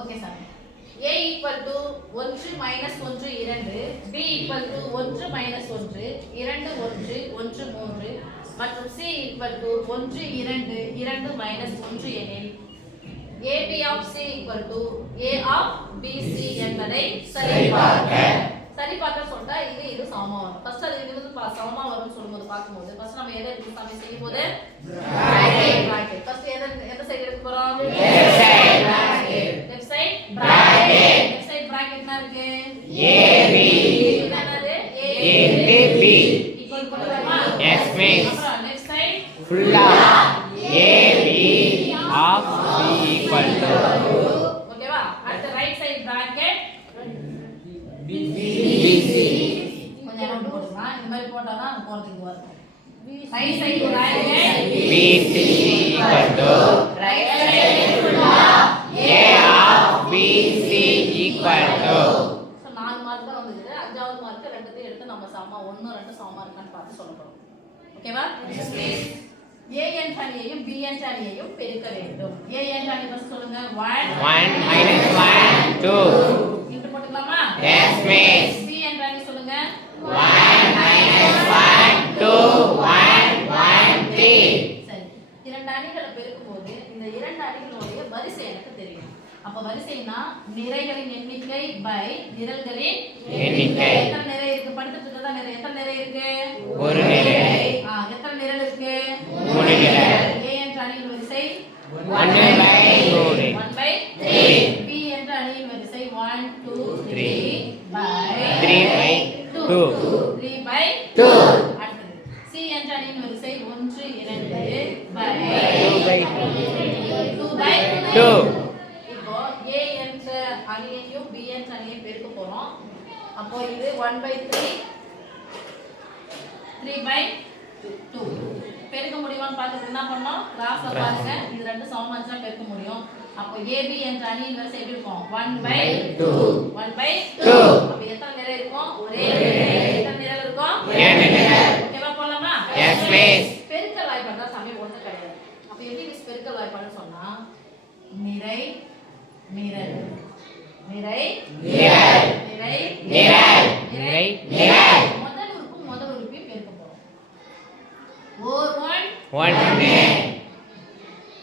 Okay sir. A equal to 1 minus 1 2, B equal to 1 minus 1 2 1 1 3 மற்றும் C equal to 1 2 2 minus 1 எனில் AB of C equal to A of BC என்பதை சரிபார்க்க சொல்லிட்டா இது சமமா வரும். ஃபர்ஸ்ட் அது இது சமமா வரும்னு சொல்லும்போது பாக்கும்போது ஃபர்ஸ்ட் நம்ம எதை எடுத்து சமம் செய்யும்போது பிராக்கெட். ஃபர்ஸ்ட் எந்த சைடு எடுக்க போறோம்? Left side bracket. Left side பிராக்கெட்னா இருக்கு AB என்னது AB ஈக்குவல் பண்ணலாமா? Yes miss. அப்புறம் லெஃப்ட் சைடு ஃபுல்லா AB of B equal to ஓகேவா? அடுத்து ரைட் சைடு பிராக்கெட் BC கொஞ்சம் நோட் போடுங்க. இந்த மாதிரி போட்டா தான் போறதுக்கு வரும். Right side bracket BC equal to right side ஃபுல்லா A of BC equal to so 4 mark தான் வந்தது. அஞ்சாவது மார்க் ரெண்டுத்தையும் எடுத்து நம்ம சமமா 1 2 சமமா இருக்கான்னு பார்த்து சொல்ல போறோம். ஓகேவா? A என்ற அணியையும் B என்ற அணியையும் பெருக்க வேண்டும். A என்ற அணி ஃபர்ஸ்ட் சொல்லுங்க. 1 minus 1 2 இன்டு போட்டுக்கலாமா? Yes miss. B என்ற அணி சொல்லுங்க. 1 minus 1 2 1 1 3 சரி. இரண்டு அணிகளை பெருக்கும்போது இந்த இரண்டு அணிகளுடைய வரிசை எனக்கு தெரியும். அப்ப வரிசைனா நிறைகளின் எண்ணிக்கை பை நிரல்களின் எண்ணிக்கை. எத்தனை நிரை இருக்கு? படுத்துட்டு இருக்கதா நிரை. எத்தனை நிரை இருக்கு? ஒரு நிரை. எத்தனை நிரல் இருக்கு? மூணு நிரல். A என்ற அணியின் வரிசை 1/3. 1/3. B என்ற அணியின் வரிசை 1 2 3 3/2 3/2. அடுத்து C என்ற அணியின் வரிசை 1 2 2/2. இப்போ A என்ற அணியையும் B என்ற அணியையும் பெருக்க போறோம். அப்போ இது 1/3 3/2 பெருக்க முடியுமான்னு பார்த்துட்டு என்ன பண்ணோம்? கிராஸ்ல பாருங்க. இது ரெண்டு சமமா இருந்தா பெருக்க முடியும். அப்போ AB என்ற அணியின் வரிசை எப்படி இருக்கும்? 1/2 1/2. அப்ப எத்தனை நிரை இருக்கும்? ஒரே நிரை. எத்தனை நிரல் இருக்கும்? இரண்டு நிரல். ஓகேவா? போலாமா? Yes miss. பெருக்கல் வாய்ப்பாடு தான் சாமி ஒண்ணு கிடையாது. அப்ப எப்படி மிஸ் பெருக்கல் வாய்ப்பாடுன்னு சொன்னா நிரை நிரல் நிரை நிரல் நிரை நிரல் நிரை நிரல். முதல் உறுப்பையும் பெருக்க போறோம். ஒன்று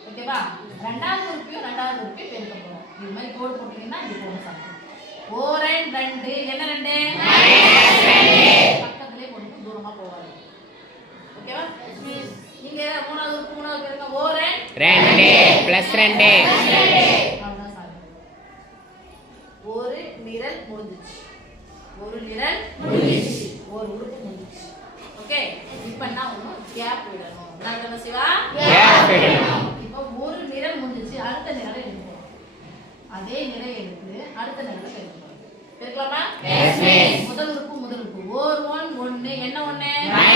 ஓகேவா? இரண்டாவது உறுப்பையும் பெருக்க போறோம். இது மாதிரி கோடு போட்டீங்கன்னா இது போட சாப்பிடும். ஓரன் 2 என்ன 2? -2. பக்கத்திலே போட்டு தூரமா போவாது. ஓகேவா? நீங்க மூணாவது பெருக்க ஓரன் 2 +2 அவ்வளவுதான் சாப்பிடும். ஒரு நிரல் முடிஞ்சிச்சு. ஒரு உறுப்பு முடிஞ்சிச்சு. ஓகே, இப்போ நான் கேப் விடணும். என்ன சிவா? கேப் விடணும். இப்போ ஒரு நிரல் முடிஞ்சிச்சு. அடுத்த நிரலை எடுப்போம். அதே நிரலை எடுத்து அடுத்த நிரலை பெருக்கணும். பெருக்கலாமா? Yes miss. முதல் உறுப்பு ஓர் 1 என்ன 1? -1.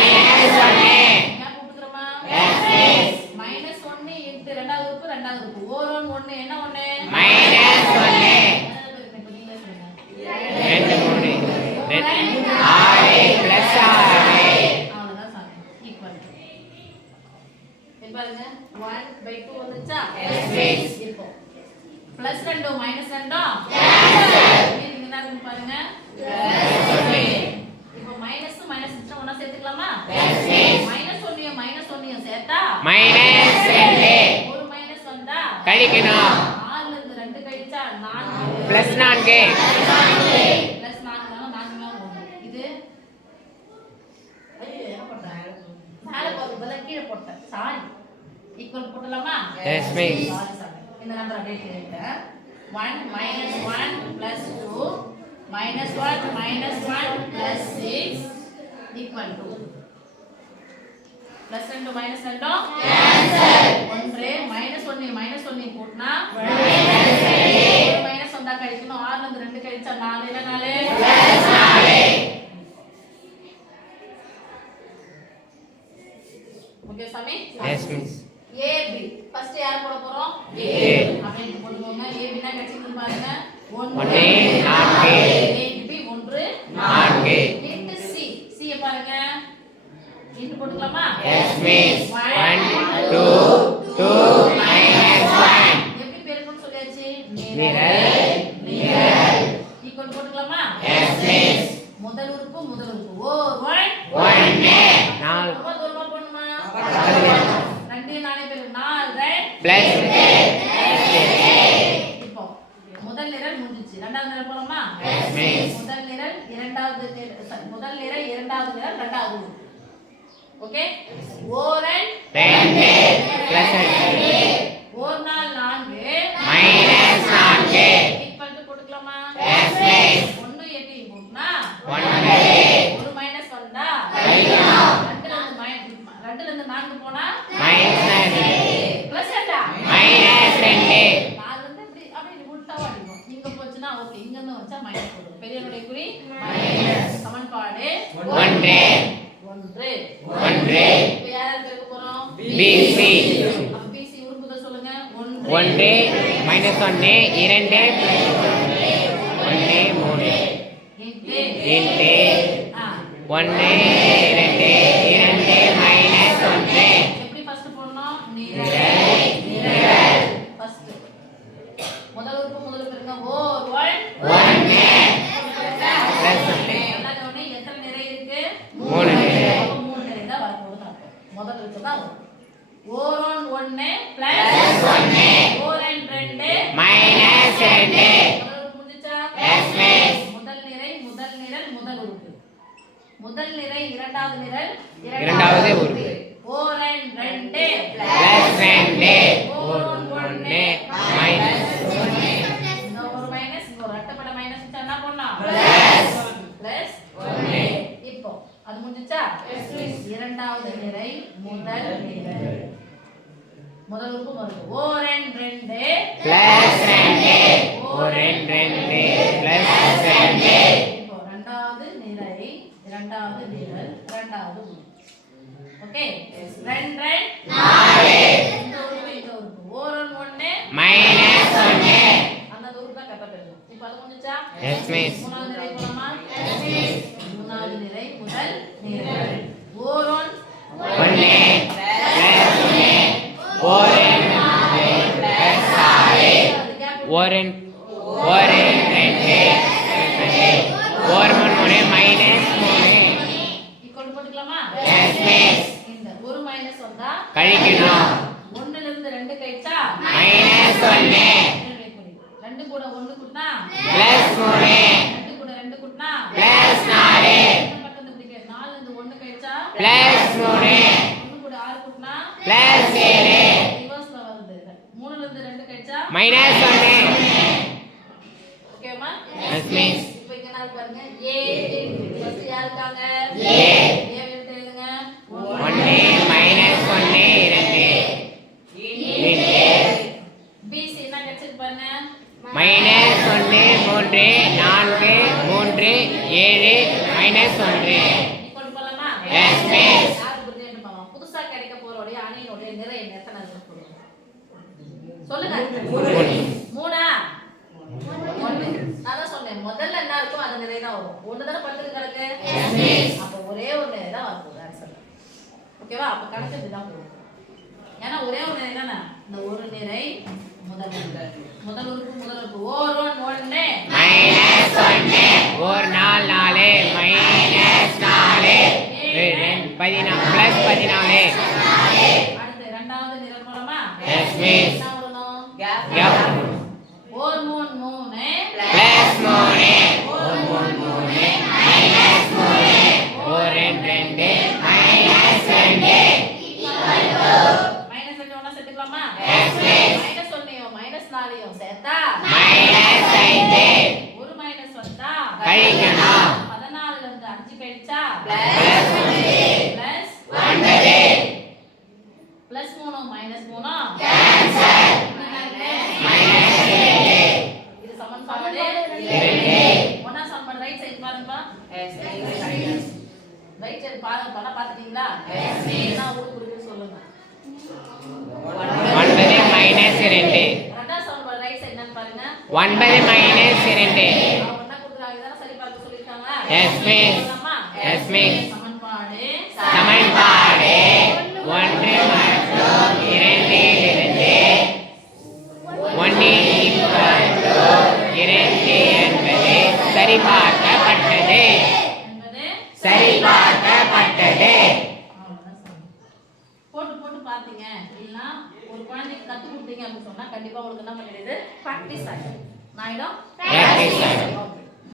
கேப் போட்டுக்கறோமா? Yes miss. -1 இன்டு இரண்டாவது உறுப்பு ஓர் 1 என்ன 1? -1. 2 3 6 + 6 அவ்வளவுதான் சாமி. ஈக்குவல் பாருங்க 1/2 வந்துச்சா? Yes miss. இப்போ +2 -2 கேன்சல். இது என்ன இருக்கு பாருங்க? +1. இப்போ மைனஸ் ஒண்ணா சேர்த்துக்கலாமா? S miss. -1 சேர்த்தா -2. ஒரு மைனஸ் வந்தா கழிக்கணும். 4 ல இருந்து 2 கழிச்சா 4 +4 +4 இது ஐயோ என்ன பண்றாங்க? மேல போறதுல கீழே போட்டேன். சாரி. ஈக்குவல் போடலாமா? Yes miss. இந்த நம்பர் அப்படியே எழுதிட்டேன். 1 - 1 + 2 -1 -1 + 6 ஈக்குவல் டு +2 -2 கேன்சல். 1 -1 போட்னா மைனஸ் வந்தா கழிக்கணும். 6 ல இருந்து 2 கழிச்சா 4 என்ன 4 +4. ஓகே சாமி? Yes miss. AB ஃபர்ஸ்ட் யார் போட போறோம்? A அப்படியே போடுவோங்க. AB னா கட்சிக்கு பாருங்க. 1 4 AB 1 4 இன்டு C பாருங்க. இன்டு போட்டுக்கலாமா? Yes miss. 1 2 2 -1 எப்படி பெருக்கணும் சொல்லியாச்சு? ஈக்குவல் போட்டுக்கலாமா? முதல் உறுப்பு ஓர் ஒன்று நாலு தூரமா போடணுமா? 2 4 பேர் 4 பிளஸ் இப்போ முதல் நிரல் முடிஞ்சிச்சு. இரண்டாவது நிரல் போலாமா? முதல் நிரல் இரண்டாவது நிரல் இரண்டாவது உறுப்பு. ஓகே, ஓரன் 2 பிளஸ் ஓர் நாள் 4 மைனஸ் 4 ஈக்குவல் டு போட்டுக்கலாமா? 1 8 போட்டுனா 1 ஒரு மைனஸ் வந்தா 2ல இருந்து 4 போனா மைனஸ் பிளஸ் என்ன? மைனஸ் 2 4 வந்து இப்படி உல்டாவா அடிக்கும். இங்க போச்சுனா ஓகே, இங்க இருந்து வச்சா மைனஸ் போடும். பெரியனுடைய குறி மைனஸ். சமன்பாடு 1 இப்போ யாரை பெருக்க போறோம்? BC அப்ப BC உறுப்புகள் சொல்லுங்க. 1 மைனஸ் 1 2 1 3 இன்ட்டு 1 2 2 மைனஸ் 1 எப்படி ஃபர்ஸ்ட் போடணும்? நிரல் ஃபர்ஸ்ட் முதல் உறுப்பு பெருங்க. ஓர் 1 பிளஸ் எல்லாமே எத்தனை நிரை இருக்கு? 3 3 நிரை தான் வரப்போகுது. முதல் உறுப்பு தான் வரும். ஓர் 1 பிளஸ் 1 ஓர் 2 மைனஸ் 2 முதல் உறுப்பு முடிஞ்சா? முதல் நிரை முதல் நிரல் முதல் உறுப்பு. முதல் நிரை இரண்டாவது நிரல் இரண்டாவது உறுப்பு. ஓர் 2 பிளஸ் 2 ஓர் 1 மைனஸ் இந்த ஒரு மைனஸ் இந்த ஒரு அட்டப்பட மைனஸ் வச்சா என்ன பண்ணலாம்? பிளஸ் 1. இப்போ அது முடிஞ்சுச்சா? இரண்டாவது நிரை முதல் நிரல் முதல் உறுப்பு வருது. ஓர் 2 பிளஸ் 2 ஓர் 2 பிளஸ் 2 இப்போ இரண்டாவது நிரை இரண்டாவது நிரல் இரண்டாவது உறுப்பு. ஓகே, 2 4 இந்த உறுப்பு ஓர் 1 மைனஸ் 1 அந்த உறுப்பு தான் கரெக்டா பெறும். இப்போ அது முடிஞ்சுச்சா? எஸ் மிஸ் மூணாவது நிரை போலாமா? மூணாவது நிரை முதல் நிரல் ஓர் 1 பிளஸ் 1 ஓர் 2 பிளஸ் 6 ஓர் 2 ஓர் 3 மைனஸ் 3 ஈக்குவல் போட்டுக்கலாமா? எஸ் மிஸ் இந்த ஒரு மைனஸ் வந்தா கழிக்கணும் 1ல இருந்து 2 கழிச்சா மைனஸ் 1 2 கூட 1 கூட்டினா பிளஸ் 3 2 கூட 2 கூட்டினா பிளஸ் 4 பக்கத்துல பிடிக்க 4ல இருந்து 1 கழிச்சா பிளஸ் 3 1 கூட 6 கூட்டினா பிளஸ் 7 ரிவர்ஸ்ல வருது. 3ல இருந்து 2 கழிச்சா மைனஸ் 1 ஓகேமா? எஸ் மிஸ் இப்போ இங்க நான் பாருங்க a ஃபர்ஸ்ட் யார் இருக்காங்க? A. எடுத்து எழுதுங்க. 1 மைனஸ் 1 2 BC என்ன கிடைச்சிருக்கு பாருங்க. மைனஸ் 1 3 4 3 7 மைனஸ் 1 ஈக்குவல் பண்ணலாமா? எஸ் மிஸ் யார் புரியுதுன்னு பாப்போம். புதுசா கிடைக்க போறோட அணியினுடைய நிறை எத்தனை இருக்கு சொல்லுங்க. 3 1 நான் தான் சொன்னேன். முதல்ல என்ன இருக்கோ அந்த நிறை தான் வரும். ஒண்ணு தான பத்துக்கு கணக்கு. அப்ப ஒரே ஒரு நிறை தான் வரப்போகுது ஆன்சர். ஓகேவா? அப்ப கணக்கு இதுதான் போகும். ஏன்னா ஒரே ஒரு நிறை தானே. இந்த ஒரு நிறை முதல் உறுப்பு ஓர் 1 மைனஸ் 1 ஓர் 4 மைனஸ் 4 14 பிளஸ் 14 அடுத்து இரண்டாவது நிறை போலாமா? எஸ் மிஸ் என்ன வரணும்? எஃப் ஓர் 3 பிளஸ் 3 ஓர் 3 மைனஸ் 3 ஓர் 2 மைனஸ் 2 மைனஸ் 2 ஒண்ணா சேர்த்துக்கலாமா? எஸ் மிஸ் மைனஸ் 1 மைனஸ் 4 சேர்த்தா மைனஸ் 5 ஒரு மைனஸ் வந்தா கழிக்கணும் 14ல இருந்து 5 கழிச்சா plus 9 plus 3 minus 3 cancel minus 2 இது சமன்பாடு 2 ஒண்ணா சமன்பாடு ரைட் சைடு பாருங்கப்பா. ரைட் சைடு பாருங்க. பண்ண பாத்துட்டீங்களா? என்ன ஊருக்கு சொல்லுங்க. 9 மைனஸ் 2 ரெண்டாவது சமன்பாடு ரைட் சைடு என்னன்னு பாருங்க. 9 மைனஸ் 2 அவங்க என்ன கொடுக்குறாங்க? இதெல்லாம் சரி பார்க்க சொல்லிருக்காங்க. எஸ் மிஸ் சொல்லலாமா? எஸ் மிஸ் சமன்பாடு சமன்பாடு 1 மற்றும் 2 இலிருந்து 1 ஈக்குவல் டு சரிபார்க்கப்பட்டது என்பது சரிபார்க்கப்பட்டது அவ்வளவுதான் சொல்லணும். போட்டு போட்டு பார்த்தீங்க இல்லைன்னா ஒரு குழந்தைக்கு கற்றுக் கொடுத்தீங்க அப்படின்னு சொன்னா கண்டிப்பா உங்களுக்கு என்ன பண்ணிடுது ப்ராக்டிஸ் ஆகிடும். நான் Practice ஆகிடும். ஓகே